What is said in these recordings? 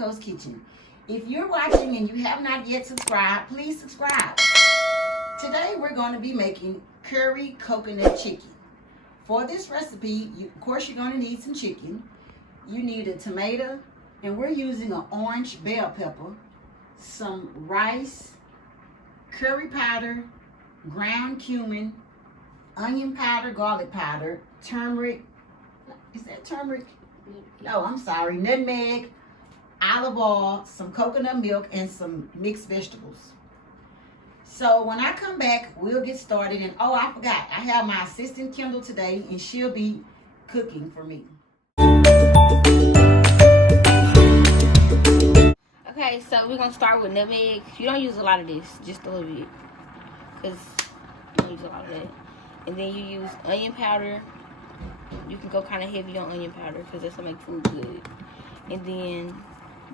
Coco's Kitchen. If you're watching and you have not yet subscribed, please subscribe. Today we're going to be making curry coconut chicken. For this recipe, of course you're going to need some chicken. You need a tomato, and we're using an orange bell pepper, some rice, curry powder, ground cumin, onion powder, garlic powder, turmeric. Is that turmeric? No, I'm sorry. Nutmeg, olive oil, some coconut milk, and some mixed vegetables. So when I come back, we'll get started. And oh, I forgot. I have my assistant Kendall today, and she'll be cooking for me. Okay, so we're going to start with nutmeg. You don't use a lot of this, just a little bit. Because you don't use a lot of that. And then you use onion powder. You can go kind of heavy on onion powder because that's going to make food good. And then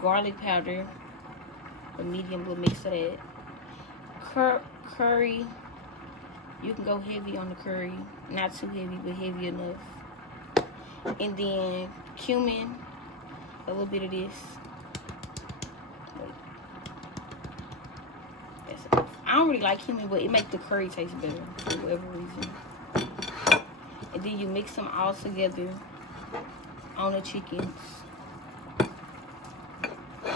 garlic powder, a medium little mix of that. Curry, you can go heavy on the curry. Not too heavy, but heavy enough. And then cumin, a little bit of this. I don't really like cumin, but it makes the curry taste better for whatever reason. And then you mix them all together on the chickens.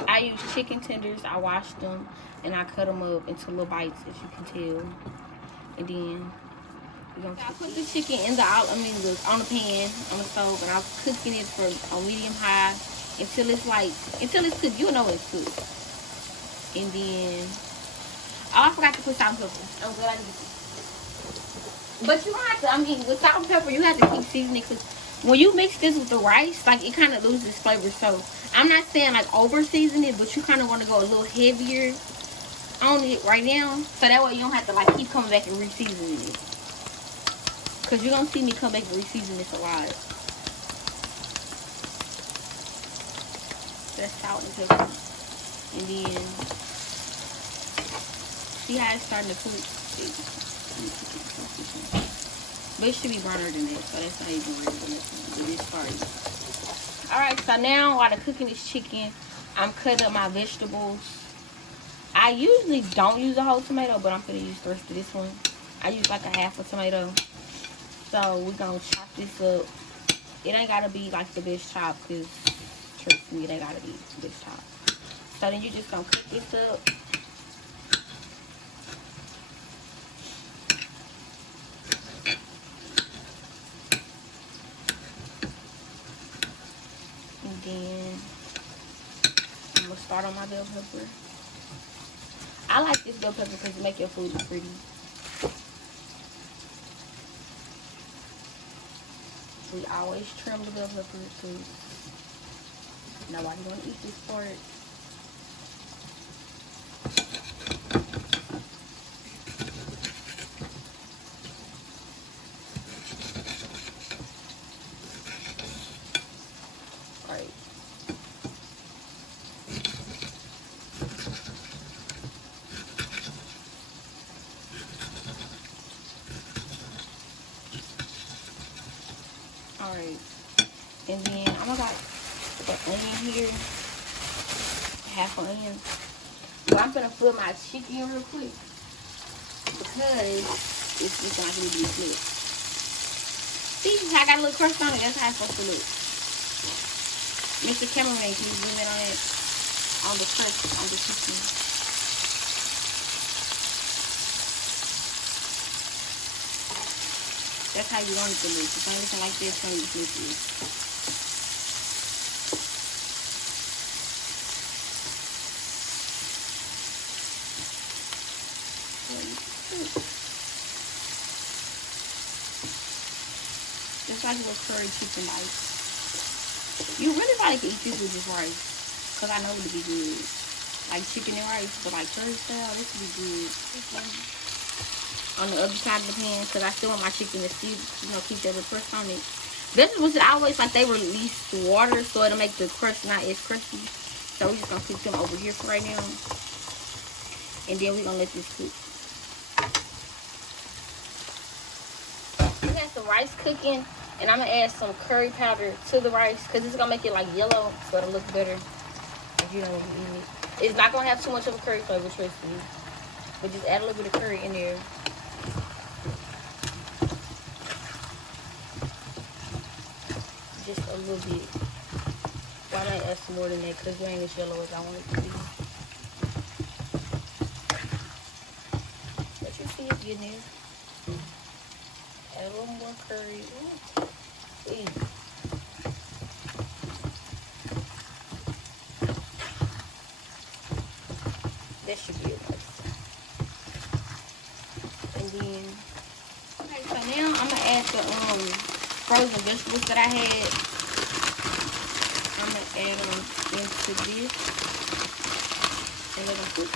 I use chicken tenders. I wash them and I cut them up into little bites, as you can tell. And then we're gonna put the chicken in on the pan on the stove, and I'm cooking it on medium high until it's cooked. You'll know it's cooked. And then I forgot to put salt and pepper. I'm glad I did. But you don't have to, with salt and pepper, you have to keep seasoning, because when you mix this with the rice, like, it kind of loses flavor. So I'm not saying like over season it, but you kind of want to go a little heavier on it right now, so that way you don't have to like keep coming back and re-seasoning it. Because you're going to see me come back and re-season this a lot. That's salt and pepper. And then see how it's starting to cook? But it should be browner than that, so that's not even worth this part. Alright, so now while I'm cooking this chicken, I'm cutting up my vegetables. I usually don't use a whole tomato, but I'm going to use the rest of this one. I use like a half a tomato. So we're going to chop this up. It ain't got to be like the best chop, because trust me, it ain't got to be the best chop. So then you're just going to cook this up. And then I'm going to start on my bell pepper. I like this bell pepper because it makes your food pretty. We always trim the bell pepper too. Nobody's gonna eat this part. Alright. Alright, and then I'm gonna got the onion here, half an onion. But I'm gonna flip my chicken real quick because it's looking like it needs to be flipped. See, I got a little crust on it. That's how it's supposed to look. Mr. Cameraman, can you zoom in on it? On the crust on the chicken. That's how you want it to look. If it's looking like this, then you flip it. Just like a little curry chicken rice. You really probably can eat this with just rice, because I know it would be good. Like chicken and rice, but like curry style, this would be good. On the other side of the pan, because I still want my chicken to still, keep the other crust on it. Vegetables always like they release water, so it'll make the crust not as crusty. So we're just gonna cook them over here for right now, and then we're gonna let this cook. We got some rice cooking, and I'm gonna add some curry powder to the rice because it's gonna make it like yellow, so it'll look better. if you don't want to eat it. It's not gonna have too much of a curry flavor, trust me. But just add a little bit of curry in there. Just a little bit. Why not add some more than that? Because it ain't as yellow as I want it to be. But you see it's getting there. Add a little more curry. Ooh. Easy. That should be enough. And then, okay, so now I'm gonna add the frozen vegetables that I had. I'm gonna add them into this and let them cook.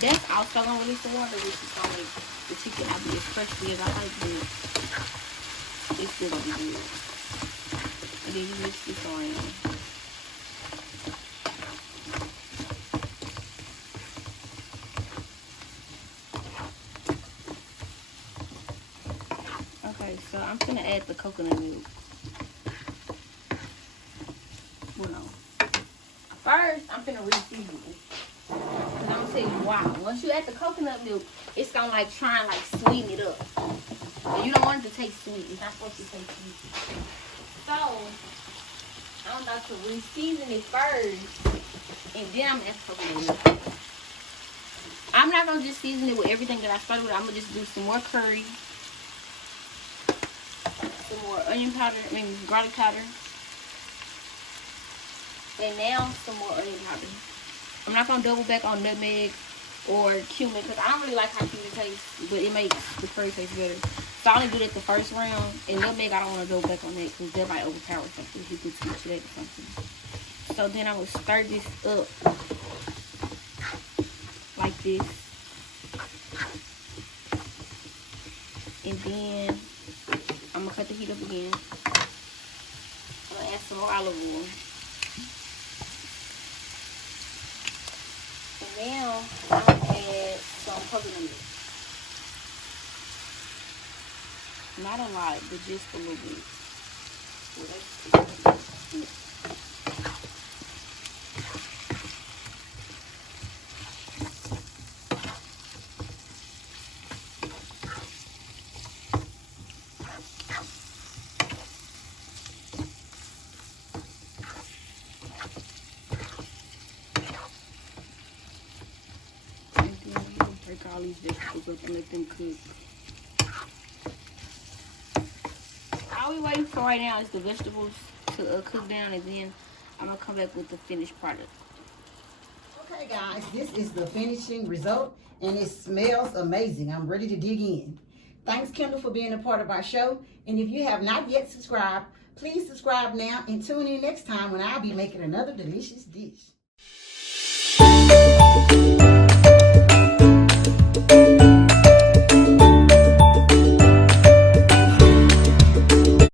That's also gonna release the water, which is gonna make the chicken not be as crunchy as I like it. It's still gonna be good. And then you mix this around. Okay, so I'm gonna add the coconut milk. Well, no. First, I'm gonna reseason it. Cause I'm gonna tell you why. Once you add the coconut milk, it's gonna like try and like sweeten it up. And you don't want it to taste sweet. It's not supposed to taste sweet. So I'm about to reseason it first, and then I'm gonna add the coconut milk. I'm not gonna just season it with everything that I started with. I'm gonna just do some more curry, some more onion powder, garlic powder, and now some more onion powder. I'm not gonna double back on nutmeg or cumin because I don't really like how cumin tastes, but it makes the curry taste better. So I only do that the first round, and nutmeg I don't want to double back on that because that might overpower something. You could switch that or something. So then I will stir this up like this, and then I'm gonna cut the heat up again. I'm gonna add some more olive oil. And now I'm gonna add some coconut milk. Not a lot, but just a little bit. Break all these vegetables up and let them cook. All we waiting for right now is the vegetables to cook down, and then I'm gonna come back with the finished product. Okay guys, this is the finishing result and it smells amazing. I'm ready to dig in. Thanks Kendall for being a part of our show, and if you have not yet subscribed, please subscribe now and tune in next time when I'll be making another delicious dish.